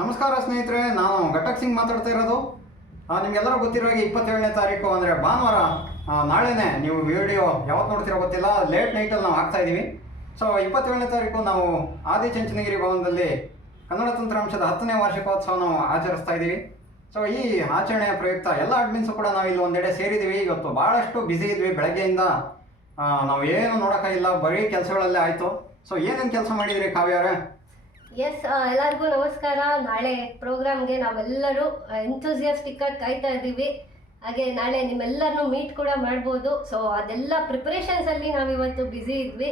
ನಮಸ್ಕಾರ ಸ್ನೇಹಿತರೆ, ನಾನು ಘಟಕ್ ಸಿಂಗ್ ಮಾತಾಡ್ತಾ ಇರೋದು. ನಿಮ್ಗೆಲ್ಲರೂ ಗೊತ್ತಿರೋ ಹಾಗೆ ಇಪ್ಪತ್ತೇಳನೇ ತಾರೀಕು ಅಂದರೆ ಭಾನುವಾರ ನಾಳೆನೇ ನೀವು ವಿಡಿಯೋ ಯಾವತ್ತು ನೋಡ್ತಿರೋ ಗೊತ್ತಿಲ್ಲ, ಲೇಟ್ ನೈಟಲ್ಲಿ ನಾವು ಹಾಕ್ತಾ ಇದ್ದೀವಿ ಸೊ ಇಪ್ಪತ್ತೇಳನೇ ತಾರೀಕು ನಾವು ಆದಿಚುಂಚನಗಿರಿ ಭವನದಲ್ಲಿ ಕನ್ನಡ ತಂತ್ರಾಂಶದ ಹತ್ತನೇ ವಾರ್ಷಿಕೋತ್ಸವ ನಾವು ಆಚರಿಸ್ತಾ ಇದ್ದೀವಿ ಸೊ ಈ ಆಚರಣೆಯ ಪ್ರಯುಕ್ತ ಎಲ್ಲ ಅಡ್ಮಿನ್ಸು ಕೂಡ ನಾವು ಇಲ್ಲಿ ಒಂದೆಡೆ ಸೇರಿದ್ದೀವಿ ಇವತ್ತು ಭಾಳಷ್ಟು ಬ್ಯುಸಿ ಇದ್ವಿ ಬೆಳಗ್ಗೆಯಿಂದ. ನಾವು ಏನು ನೋಡೋಕ್ಕಾಗಿಲ್ಲ, ಬರೀ ಕೆಲಸಗಳಲ್ಲೇ ಆಯಿತು. ಸೊ ಏನೇನು ಕೆಲಸ ಮಾಡಿದ್ರಿ ಕಾವ್ಯ ಅವರೇ? ಎಸ್ ಎಲ್ಲರಿಗೂ ನಮಸ್ಕಾರ. ನಾಳೆ ಪ್ರೋಗ್ರಾಮ್ಗೆ ನಾವೆಲ್ಲರೂ ಎಂಥೂಸಿಯಾಸ್ಟಿಕ್ ಆಗಿ ಕಾಯ್ತಾ ಇದ್ದೀವಿ. ಹಾಗೆ ನಾಳೆ ನಿಮ್ಮೆಲ್ಲರನ್ನೂ ಮೀಟ್ ಕೂಡ ಮಾಡ್ಬೋದು. ಸೊ ಅದೆಲ್ಲ ಪ್ರಿಪ್ರೇಷನ್ಸಲ್ಲಿ ನಾವಿವತ್ತು ಬ್ಯುಸಿ ಇದ್ವಿ.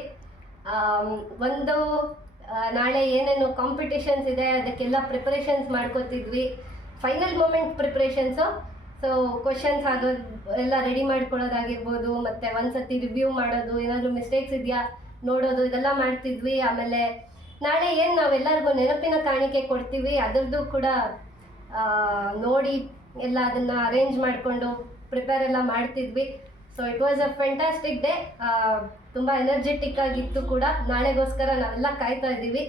ಒಂದು ನಾಳೆ ಏನೇನು ಕಾಂಪಿಟೇಷನ್ಸ್ ಇದೆ, ಅದಕ್ಕೆಲ್ಲ preparations ಮಾಡ್ಕೋತಿದ್ವಿ. Final moment preparations so questions ಆಗೋದು ಎಲ್ಲ ರೆಡಿ ಮಾಡ್ಕೊಳ್ಳೋದಾಗಿರ್ಬೋದು, ಮತ್ತು ಒಂದು ಸತಿ ರಿವ್ಯೂ ಮಾಡೋದು, ಏನಾದರೂ ಮಿಸ್ಟೇಕ್ಸ್ ಇದೆಯಾ, ನೋಡೋದು, ಇದೆಲ್ಲ ಮಾಡ್ತಿದ್ವಿ. ಆಮೇಲೆ ನಾಳೆ ಏನು ನಾವೆಲ್ಲರಿಗೂ ನೆನಪಿನ ಕಾಣಿಕೆ ಕೊಡ್ತೀವಿ ಅದರದ್ದು ಕೂಡ ಆ, ನೋಡಿ ಎಲ್ಲ ಅದನ್ನು ಅರೇಂಜ್ ಮಾಡಿಕೊಂಡು ಪ್ರಿಪೇರ್ ಎಲ್ಲ ಮಾಡ್ತಿದ್ವಿ. So it was a fantastic day ತುಂಬ ಎನರ್ಜೆಟಿಕ್ ಆಗಿತ್ತು ಕೂಡ. ನಾಳೆಗೋಸ್ಕರ ನಾವೆಲ್ಲ ಕಾಯ್ತಾ ಇದ್ದೀವಿ.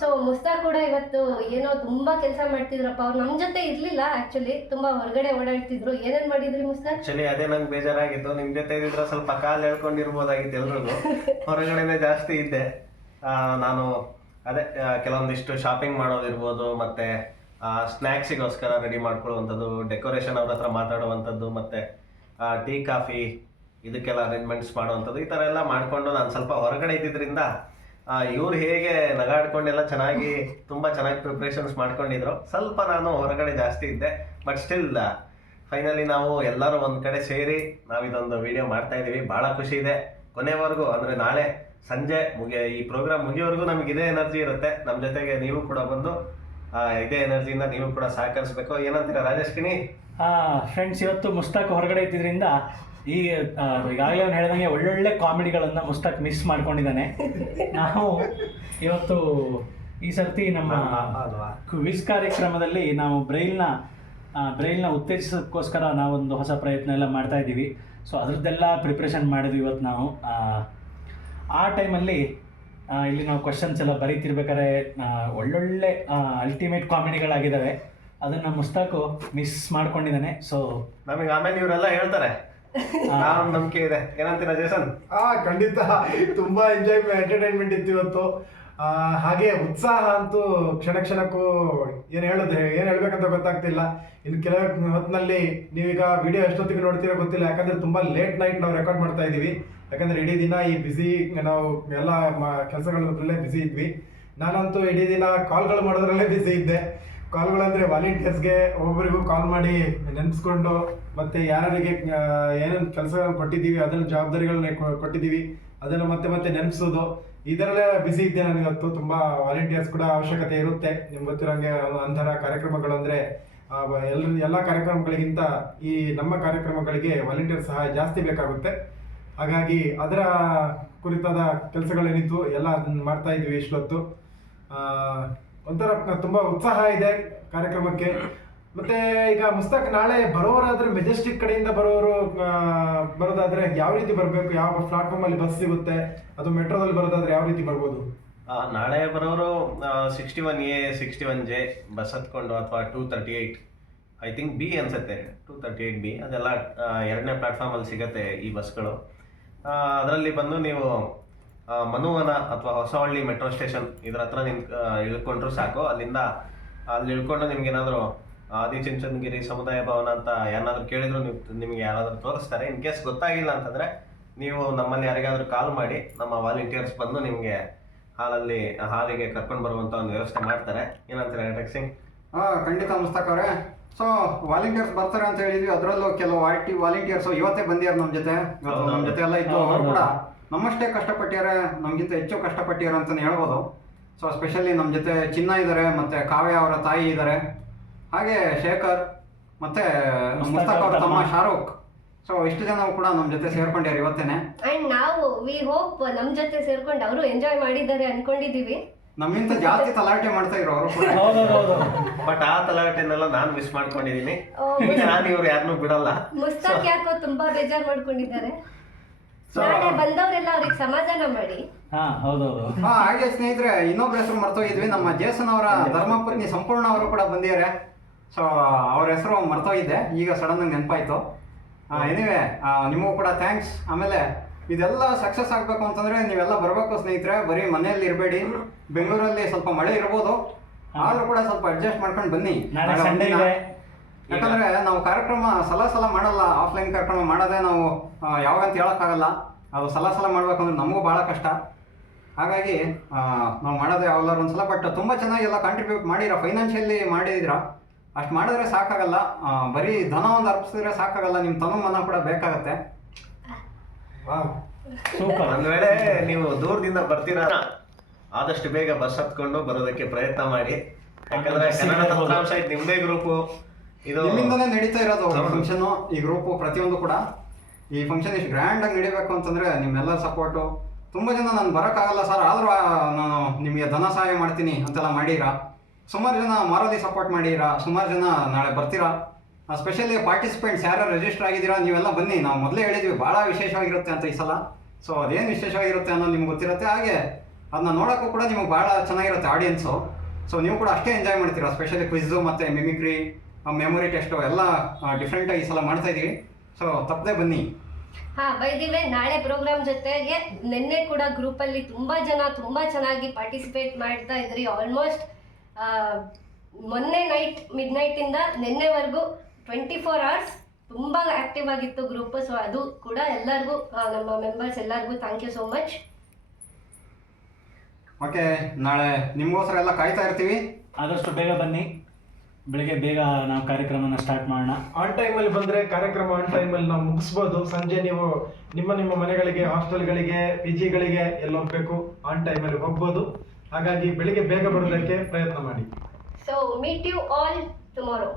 ಸೊ ಮುಸ್ತಾ ಕೂಡ ಇವತ್ತು ಏನೋ ತುಂಬ ಕೆಲಸ ಮಾಡ್ತಿದ್ರಪ್ಪ. ಅವ್ರು ನಮ್ಮ ಜೊತೆ ಇರಲಿಲ್ಲ ಆ್ಯಕ್ಚುಲಿ ತುಂಬ ಹೊರಗಡೆ ಓಡಾಡ್ತಿದ್ರು. ಏನೇನು ಮಾಡಿದ್ರಿ ಮುಸ್ತಾ ಆ್ಯಕ್ಚುಲಿ ಅದೇ ನಂಗೆ ಬೇಜಾರಾಗಿತ್ತು. ನಿಮ್ಮ ಜೊತೆ ಇದ್ರೆ ಸ್ವಲ್ಪ ಕಾಲ್ ಹೇಳ್ಕೊಂಡಿರ್ಬೋದಾಗಿತ್ತು ಎಲ್ರಿಗೂ. ಹೊರಗಡೆನೇ ಜಾಸ್ತಿ ಇದ್ದೆ. ನಾನು ಅದೇ ಕೆಲವೊಂದಿಷ್ಟು ಶಾಪಿಂಗ್ ಮಾಡೋದಿರ್ಬೋದು, ಮತ್ತೆ ಸ್ನ್ಯಾಕ್ಸಿಗೋಸ್ಕರ ರೆಡಿ ಮಾಡ್ಕೊಳ್ಳುವಂಥದ್ದು ಡೆಕೋರೇಷನ್ ಅವ್ರ ಹತ್ರ ಮಾತಾಡುವಂಥದ್ದು, ಮತ್ತೆ ಟೀ ಕಾಫಿ ಇದಕ್ಕೆಲ್ಲ ಅರೇಂಜ್ಮೆಂಟ್ಸ್ ಮಾಡುವಂಥದ್ದು, ಈ ಥರ ಎಲ್ಲ ಮಾಡಿಕೊಂಡು ನಾನು ಸ್ವಲ್ಪ ಹೊರಗಡೆ ಇದ್ದಿದ್ರಿಂದ ಇವ್ರು ಹೇಗೆ ನಗಾಡ್ಕೊಂಡೆಲ್ಲ ಚೆನ್ನಾಗಿ, ತುಂಬ ಚೆನ್ನಾಗಿ ಪ್ರಿಪ್ರೇಷನ್ಸ್ ಮಾಡ್ಕೊಂಡಿದ್ರು. ಸ್ವಲ್ಪ ನಾನು ಹೊರಗಡೆ ಜಾಸ್ತಿ ಇದ್ದೆ ಬಟ್ ಸ್ಟಿಲ್ ಫೈನಲಿ ನಾವು ಎಲ್ಲರೂ ಒಂದು ಕಡೆ ಸೇರಿ ನಾವಿದೊಂದು ವಿಡಿಯೋ ಮಾಡ್ತಾ ಇದ್ದೀವಿ ಭಾಳ ಖುಷಿ ಇದೆ. ಕೊನೆವರೆಗೂ, ಅಂದರೆ ನಾಳೆ ಸಂಜೆ ಮುಗಿಯ ಈ ಪ್ರೋಗ್ರಾಮ್ ಮುಗಿಯೋವರೆಗೂ ನಮ್ಗೆ ಇದೇ ಎನರ್ಜಿ ಇರುತ್ತೆ. ನಮ್ಮ ಜೊತೆಗೆ ನೀವು ಕೂಡ ಬಂದು ಆ, ಇದೇ ಎನರ್ಜಿಯಿಂದ ನೀವು ಕೂಡ ಸಹಕರಿಸಬೇಕು. ಏನಂತೀರಾ ರಾಜೇಶ್ ಕಿಣಿ ಫ್ರೆಂಡ್ಸ್ ಇವತ್ತು ಮುಸ್ತಾಕ್ ಹೊರಗಡೆ ಇದ್ದಿದ್ರಿಂದ ಈ ಈಗಾಗಲೇ ಅವ್ನು ಹೇಳಿದಂಗೆ ಒಳ್ಳೊಳ್ಳೆ ಕಾಮಿಡಿಗಳನ್ನು ಮುಸ್ತಾಕ್ ಮಿಸ್ ಮಾಡ್ಕೊಂಡಿದ್ದಾನೆ. ನಾವು ಇವತ್ತು ಈ ಸರ್ತಿ ನಮ್ಮ ಕ್ವಿಸ್ ಕ್ವಿಜ್ ಕಾರ್ಯಕ್ರಮದಲ್ಲಿ ನಾವು ಬ್ರೈಲ್ನ ಬ್ರೈಲ್ನ ಉತ್ತೇಜಿಸೋದಕ್ಕೋಸ್ಕರ ನಾವೊಂದು ಹೊಸ ಪ್ರಯತ್ನ ಎಲ್ಲ ಮಾಡ್ತಾ ಇದ್ದೀವಿ. ಸೊ ಅದರದ್ದೆಲ್ಲ ಪ್ರಿಪ್ರೇಷನ್ ಮಾಡಿದ್ವಿ ಇವತ್ತು ನಾವು. ಆ, ಟೈಮಲ್ಲಿ ಇಲ್ಲಿ ನಾವು ಕ್ವಶನ್ಸ್ ಎಲ್ಲ ಬರೀತಿರ್ಬೇಕಾದ್ರೆ ಒಳ್ಳೊಳ್ಳೆ ಅಲ್ಟಿಮೇಟ್ ಕಾಮಿಡಿಗಳಾಗಿದ್ದಾವೆ. ಅದನ್ನು ಮುಸ್ತಾಕು ಮಿಸ್ ಮಾಡ್ಕೊಂಡಿದ್ದಾನೆ. ಸೊ ನಮಗೆ ಆಮೇಲೆ ಇವರೆಲ್ಲ ಹೇಳ್ತಾರೆ. ನಂಬಿಕೆ ಇದೆ. ಏನಂತೀರಾ ಜೇಸನ್ ಆ ಖಂಡಿತ. ತುಂಬಾ ಎಂಜಾಯ್ ಎಂಟರ್ಟೈನ್ಮೆಂಟ್ ಇತ್ತು ಇವತ್ತು. ಹಾಗೆ ಉತ್ಸಾಹ ಅಂತೂ ಕ್ಷಣ ಕ್ಷಣಕ್ಕೂ ಏನು ಹೇಳೋದು, ಏನು ಹೇಳಬೇಕಂತ ಗೊತ್ತಾಗ್ತಿಲ್ಲ. ಇನ್ನು ಕೆಲವು ಹೊತ್ತಿನಲ್ಲಿ ನೀವೀಗ ವಿಡಿಯೋ ಎಷ್ಟೊತ್ತಿಗೆ ನೋಡ್ತೀರೋ ಗೊತ್ತಿಲ್ಲ, ಯಾಕಂದ್ರೆ ತುಂಬಾ ಲೇಟ್ ನೈಟ್ ನಾವು ರೆಕಾರ್ಡ್ ಮಾಡ್ತಾ ಇದೀವಿ. ಯಾಕಂದ್ರೆ ಇಡೀ ದಿನ ಈ ಬಿಸಿ ನಾವು ಎಲ್ಲ ಕೆಲಸಗಳಲ್ಲೇ ಬಿಸಿ ಇದ್ವಿ. ನಾನಂತೂ ಇಡೀ ದಿನ ಕಾಲ್ಗಳು ಮಾಡೋದ್ರಲ್ಲೇ ಬಿಸಿ ಇದ್ದೆ. ಕಾಲ್ಗಳಂದರೆ ವಾಲಂಟಿಯರ್ಸ್ಗೆ ಒಬ್ಬೊಬ್ಬರಿಗೂ ಕಾಲ್ ಮಾಡಿ ನೆನೆಸ್ಕೊಂಡು, ಮತ್ತೆ ಯಾರಿಗೆ ಏನೇನು ಕೆಲಸಗಳನ್ನ ಕೊಟ್ಟಿದ್ದೀವಿ, ಅದನ್ನ ಜವಾಬ್ದಾರಿಗಳನ್ನ ಕೊಟ್ಟಿದ್ದೀವಿ. ಅದನ್ನ ಮತ್ತೆ ಮತ್ತೆ ನೆನೆಸೋದು ಇದರಲ್ಲೇ ಬಿಸಿ ಇದ್ದೆ ನಾನು ಇವತ್ತು? ತುಂಬಾ ವಾಲಂಟಿಯರ್ಸ್ ಕೂಡ ಅವಶ್ಯಕತೆ ಇರುತ್ತೆ. ನಿಮ್ಗೆ ಗೊತ್ತಿರೋಂಗೆ ಅಂತರ ಕಾರ್ಯಕ್ರಮಗಳು ಅಂದ್ರೆ ಆ, ಎಲ್ಲ ಎಲ್ಲ ಕಾರ್ಯಕ್ರಮಗಳಿಗಿಂತ ಈ ನಮ್ಮ ಕಾರ್ಯಕ್ರಮಗಳಿಗೆ ವಾಲಂಟಿಯರ್ ಸಹಾಯ ಜಾಸ್ತಿ ಬೇಕಾಗುತ್ತೆ. ಹಾಗಾಗಿ ಅದರ ಕುರಿತಾದ ಕೆಲಸಗಳೇನಿತ್ತು ಎಲ್ಲ ಅದನ್ನ ಮಾಡ್ತಾ ಇದ್ವಿ ಇಷ್ಟೊತ್ತು. ಒಂಥರ ತುಂಬಾ ಉತ್ಸಾಹ ಇದೆ ಕಾರ್ಯಕ್ರಮಕ್ಕೆ. ಮತ್ತೆ ಈಗ ಮುಸ್ತಾಕ್ ನಾಳೆ ಬರೋರಾದ್ರೆ ಮೆಜೆಸ್ಟಿಕ್ ಕಡೆಯಿಂದ ಬರೋರು ಬರೋದಾದ್ರೆ ಯಾವ ರೀತಿ ಬರಬೇಕು? ಯಾವ ಪ್ಲಾಟ್ಫಾರ್ಮ್ ಅಲ್ಲಿ ಬಸ್ ಸಿಗುತ್ತೆ? ಅದು ಮೆಟ್ರೋದಲ್ಲಿ ಬರೋದಾದ್ರೆ ಯಾವ ರೀತಿ ಬರ್ಬೋದು? ನಾಳೆ ಬರೋರು sixty one A sixty one J bus ಹತ್ಕೊಂಡು ಅಥವಾ two thirty eight I think B ಅನ್ಸುತ್ತೆ. ಟೂ ತರ್ಟಿ ಏಯ್ಟ್ ಬಿ ಅದೆಲ್ಲ ಎರಡನೇ ಎರಡನೇ ಪ್ಲಾಟ್ಫಾರ್ಮಲ್ಲಿ ಸಿಗುತ್ತೆ ಈ ಬಸ್ಗಳು ಅದರಲ್ಲಿ ಬಂದು ನೀವು ಮನುವನ ಅಥವಾ ಹೊಸಹಳ್ಳಿ ಮೆಟ್ರೋ ಸ್ಟೇಷನ್ ಇದ್ರ ಹತ್ರ ನಿಮ್ ಇಳ್ಕೊಂಡ್ರು ಸಾಕು. ಅಲ್ಲಿಂದ, ಅಲ್ಲಿ ಇಳ್ಕೊಂಡು ನಿಮ್ಗೆ ಏನಾದರೂ ಆದಿಚುಂಚನಗಿರಿ ಸಮುದಾಯ ಭವನ ಅಂತ ಏನಾದರೂ ಕೇಳಿದ್ರು ನೀವು ನಿಮಗೆ ಯಾರಾದರೂ ತೋರಿಸ್ತಾರೆ. ಇನ್ ಕೇಸ್ ಗೊತ್ತಾಗಿಲ್ಲ ಅಂತಂದರೆ ನೀವು ನಮ್ಮಲ್ಲಿ ಯಾರಿಗಾದ್ರೂ ಕಾಲ್ ಮಾಡಿ ನಮ್ಮ ವಾಲಂಟಿಯರ್ಸ್ ಬಂದು ನಿಮಗೆ ಹಾಲಲ್ಲಿ ಹಾಲಿಗೆ ಕರ್ಕೊಂಡು ಬರುವಂಥ ಒಂದು ವ್ಯವಸ್ಥೆ ಮಾಡ್ತಾರೆ. ಏನಂತಾರೆ ಟೆಕ್ಸಿಂಗ್ ಆ, ಖಂಡಿತ ಮುಸ್ತಾಕ್ ಅವರೇ. ಸೊ ವಾಲಂಟಿಯರ್ಸ್ ಬರ್ತಾರೆ ಅಂತ ಹೇಳಿದ್ವಿ. ಅದರಲ್ಲೂ ಕೆಲವು ವಾಲ್ಟಿ ವಾಲಂಟಿಯರ್ಸ್ ಇವತ್ತೇ ಬಂದಿದ್ದಾರೆ ನಮ್ಮ ಜೊತೆ. ಇವತ್ತು ನಮ್ಮ ಜೊತೆ ಎಲ್ಲ ಇದ್ದು ಅವರು ಕೂಡ ನಮ್ಮಷ್ಟೇ ಕಷ್ಟಪಟ್ಟಿದ್ದಾರೆ ನಮಗಿಂತ ಹೆಚ್ಚು ಕಷ್ಟಪಟ್ಟಿದ್ದಾರೆ ಅಂತಲೇ ಹೇಳ್ಬೋದು. ಸೊ ಸ್ಪೆಷಲಿ ನಮ್ಮ ಜೊತೆ ಚಿನ್ನ ಇದ್ದಾರೆ ಮತ್ತೆ ಕಾವ್ಯ ಅವರ ತಾಯಿ ಇದ್ದಾರೆ ಹಾಗೆ ಶೇಖರ್ ಮತ್ತೆ ಮುಸ್ತಾಕ್ ಅವ್ರ ತಮ್ಮ ಶಾರುಖ್. ಸೊ ಇಷ್ಟು ಜನ ಕೂಡ ನಮ್ಮ ಜೊತೆ ಸೇರ್ಕೊಂಡ್ಯಾರ ಇವತ್ತೇನೆ. ಅಂಡ್ ನಾವು ವಿ ಹೋಪ್ ನಮ್ಮ ಜೊತೆ ಸೇರ್ಕೊಂಡು ಅವರು ಎಂಜಾಯ್ ಮಾಡಿದ್ದಾರೆ ಅನ್ಕೊಂಡಿದ್ದೀವಿ. ನಮ್ಮಿಂತ ಜಾಸ್ತಿ ತಲಾಟೆ ಮಾಡ್ತಾ ಇರೋರು ಅವರು ಕೂಡ. ಹೌದೌದು ಬಟ್ ಆ ತಲಾಟೆನೆಲ್ಲ ನಾನು ಮಿಸ್ ಮಾಡ್ಕೊಂಡಿದ್ದೀನಿ. ನಾನು ಇವ್ರು ಯಾರನ್ನೂ ಬಿಡಲ್ಲ. ಮುಸ್ತಕ್ ಯಾಕೋ ತುಂಬಾ ಬೇಜಾರ್ ಮಾಡ್ಕೊಂಡಿದ್ದಾರೆ. ನಾಳೆ ಬಂದವರೆಲ್ಲ ಅವ್ರಿಗೆ ಸಮಾಧಾನ ಮಾಡಿ. ಹಾ ಹೌದೌದು. ಹಾ ಹಾಗೆ ಸ್ನೇಹಿತರೆ ಇನ್ನೊಬ್ರ ಹೆಸರು ಮರ್ತೋಗಿದ್ವಿ. ನಮ್ಮ ಜೇಸನ್ ಅವರ ಧರ್ಮಪತ್ನಿ ಸಂಪೂರ್ಣ ಅವರು ಕೂಡ ಬಂದಿದ್ದಾರೆ. ಸೊ ಅವ್ರ ಹೆಸರು ಮರ್ತೋಗಿದ್ದೆ ಈಗ ಸಡನ್ ಆಗಿ ನೆನಪಾಯ್ತು. ಎನಿವೆ ನಿಮಗೂ ಕೂಡ ಥ್ಯಾಂಕ್ಸ್ ಆಮೇಲೆ ಇದೆಲ್ಲ ಸಕ್ಸಸ್ ಆಗಬೇಕು ಅಂತಂದ್ರೆ ನೀವೆಲ್ಲ ಬರಬೇಕು ಸ್ನೇಹಿತರೆ. ಬರೀ ಮನೆಯಲ್ಲಿ ಇರಬೇಡಿ. ಬೆಂಗಳೂರಲ್ಲಿ ಸ್ವಲ್ಪ ಮಳೆ ಇರ್ಬೋದು. ಆದ್ರೂ ಕೂಡ ಸ್ವಲ್ಪ ಅಡ್ಜಸ್ಟ್ ಮಾಡ್ಕೊಂಡು ಬನ್ನಿ. ಯಾಕಂದ್ರೆ ನಾವು ಕಾರ್ಯಕ್ರಮ ಸಲ ಸಲ ಮಾಡಲ್ಲ. ಆಫ್ಲೈನ್ ಕಾರ್ಯಕ್ರಮ ಮಾಡೋದೇ ನಾವು ಯಾವಾಗ ಯಾವಾಗಂತ ಹೇಳೋಕ್ಕಾಗಲ್ಲ. ಅದು ಸಲ ಸಲ ಮಾಡ್ಬೇಕಂದ್ರೆ ನಮಗೂ ಭಾಳ ಕಷ್ಟ. ಹಾಗಾಗಿ ನಾವು ಮಾಡೋದೇ ಯಾವಾಗಲಾರು ಒಂದ್ಸಲ ಬಟ್ ತುಂಬ ಚೆನ್ನಾಗಿ ಎಲ್ಲ ಕಾಂಟ್ರಿಬ್ಯೂಟ್ ಮಾಡಿರ ಫೈನಾನ್ಷಿಯಲಿ ಮಾಡಿದ್ರ ಅಷ್ಟು ಮಾಡಿದ್ರೆ ಸಾಕಾಗಲ್ಲ. ಬರೀ ಧನ ಒಂದು ಅರ್ಪಿಸಿದ್ರೆ ಸಾಕಾಗಲ್ಲ ನಿಮ್ಮ ತನು ಮನ ಕೂಡ ಬೇಕಾಗತ್ತೆ. ಸೂಪರ್. ಒಂದ್ ವೇಳೆ ನೀವು ದೂರದಿಂದ ಬರ್ತೀರಾ ಆದಷ್ಟು ಬೇಗ ಬಸ್ ಹತ್ಕೊಂಡು ಬರೋದಕ್ಕೆ ಪ್ರಯತ್ನ ಮಾಡಿ. ಯಾಕಂದ್ರೆ ಕನ್ನಡ ಸಿಗಬಹುದು. ತಂತ್ರಾಂಶ ಇದು ನಿಮ್ದೇ ಗ್ರೂಪು. ಇದು ನಿಮ್ಮಿಂದನೇ ನಡೀತಾ ಇರೋದು. ಫಂಕ್ಷನ್ ಈ ಗ್ರೂಪ್ ಪ್ರತಿಯೊಂದು ಕೂಡ. ಈ ಫಂಕ್ಷನ್ ಇಷ್ಟು ಗ್ರ್ಯಾಂಡ್ ಆಗಿ ನಡಿಬೇಕು ಅಂತಂದ್ರೆ ನಿಮ್ಮೆಲ್ಲರ ಸಪೋರ್ಟು ತುಂಬಾ ಜನ ನಾನು ಬರೋಕ್ಕಾಗಲ್ಲ ಸರ್ ಆದ್ರೂ ನಾನು ನಿಮಗೆ ಧನ ಸಹಾಯ ಮಾಡ್ತೀನಿ ಅಂತೆಲ್ಲ ಮಾಡೀರಾ? ಸುಮಾರು ಜನ ಮಾರೋದಿ ಸಪೋರ್ಟ್ ಮಾಡಿರಾ, ಸುಮಾರು ಜನ ನಾಳೆ ಬರ್ತೀರಾ? ಸ್ಪೆಷಲಿ ಪಾರ್ಟಿಸಿಪೆಂಟ್ಸ್ ಯಾರು ರಿಜಿಸ್ಟರ್ ಆಗಿದ್ದೀರಾ ನೀವೆಲ್ಲ ಬನ್ನಿ. ನಾವು ಮೊದಲೇ ಹೇಳಿದ್ವಿ, ಭಾಳ ವಿಶೇಷವಾಗಿರುತ್ತೆ ಅಂತ ಈ ಸಲ. ಸೊ ಅದೇನು ವಿಶೇಷವಾಗಿರುತ್ತೆ ಅನ್ನೋದು ನಿಮ್ಗೆ ಗೊತ್ತಿರುತ್ತೆ. ಹಾಗೆ ಅದನ್ನ ನೋಡೋಕ್ಕೂ ಕೂಡ ನಿಮಗೆ ಭಾಳ ಚೆನ್ನಾಗಿರುತ್ತೆ ಆಡಿಯನ್ಸು ಸೊ ನೀವು ಕೂಡ ಅಷ್ಟೇ ಎಂಜಾಯ್ ಮಾಡ್ತೀರಾ. ಸ್ಪೆಷಲಿ ಕ್ವಿಝು ಮತ್ತು ಮಿಮಿಕ್ರಿ ಮೆಮೊರಿ ಟೆಸ್ಟು ಎಲ್ಲ ಡಿಫ್ರೆಂಟಾಗಿ ಈ ಸಲ ಮಾಡ್ತಾ ಇದ್ದೀವಿ ಸೊ ತಪ್ಪದೆ ಬನ್ನಿ. ಹಾ ಬೈದಿವೆ ನಾಳೆ ಪ್ರೋಗ್ರಾಮ್ ಜೊತೆಗೆ ನಿನ್ನೆ ಕೂಡ ಗ್ರೂಪಲ್ಲಿ ತುಂಬಾ ಜನ ತುಂಬಾ ಚೆನ್ನಾಗಿ ಪಾರ್ಟಿಸಿಪೇಟ್ ಮಾಡ್ತಾ ಇದ್ರಿ. ಆಲ್ಮೋಸ್ಟ್ ಮೊನ್ನೆ ನೈಟ್ ಮಿಡ್ ನೈಟಿಂದ ನಿನ್ನೆವರೆಗೂ ಟ್ವೆಂಟಿ ಫೋರ್ ಅವರ್ಸ್ ತುಂಬ ಆಕ್ಟಿವ್ ಆಗಿತ್ತು ಗ್ರೂಪ್ ಸೊ ಅದು ಕೂಡ ಎಲ್ಲರಿಗೂ ನಮ್ಮ ಮೆಂಬರ್ಸ್ ಎಲ್ಲರಿಗೂ thank you so much okay ನಾಳೆ ನಿಮಗೋಸ್ಕರ ಎಲ್ಲ ಕಾಯ್ತಾ ಇರ್ತೀವಿ. ಆದಷ್ಟು ಬೇಗ ಬನ್ನಿ. ಬೆಳಿಗ್ಗೆ ಬೇಗ ನಾವು ಕಾರ್ಯಕ್ರಮನ ಸ್ಟಾರ್ಟ್ ಮಾಡೋಣ. ಆನ್ ಟೈಮಲ್ಲಿ ಬಂದ್ರೆ ಕಾರ್ಯಕ್ರಮ ಆನ್ ಟೈಮಲ್ಲಿ ನಾವು ಮುಗಿಸ್ಬೋದು. ಸಂಜೆ ನೀವು ನಿಮ್ಮ ನಿಮ್ಮ ಮನೆಗಳಿಗೆ ಹಾಸ್ಟೆಲ್ಗಳಿಗೆ ಪಿ ಜಿಗಳಿಗೆ ಎಲ್ಲ ಹೋಗ್ಬೇಕು. ಆನ್ ಟೈಮಲ್ಲಿ ಹೋಗ್ಬೋದು. ಹಾಗಾಗಿ ಬೆಳಿಗ್ಗೆ ಬೇಗ ಬರೋದಕ್ಕೆ ಪ್ರಯತ್ನ ಮಾಡಿ. So meet you all tomorrow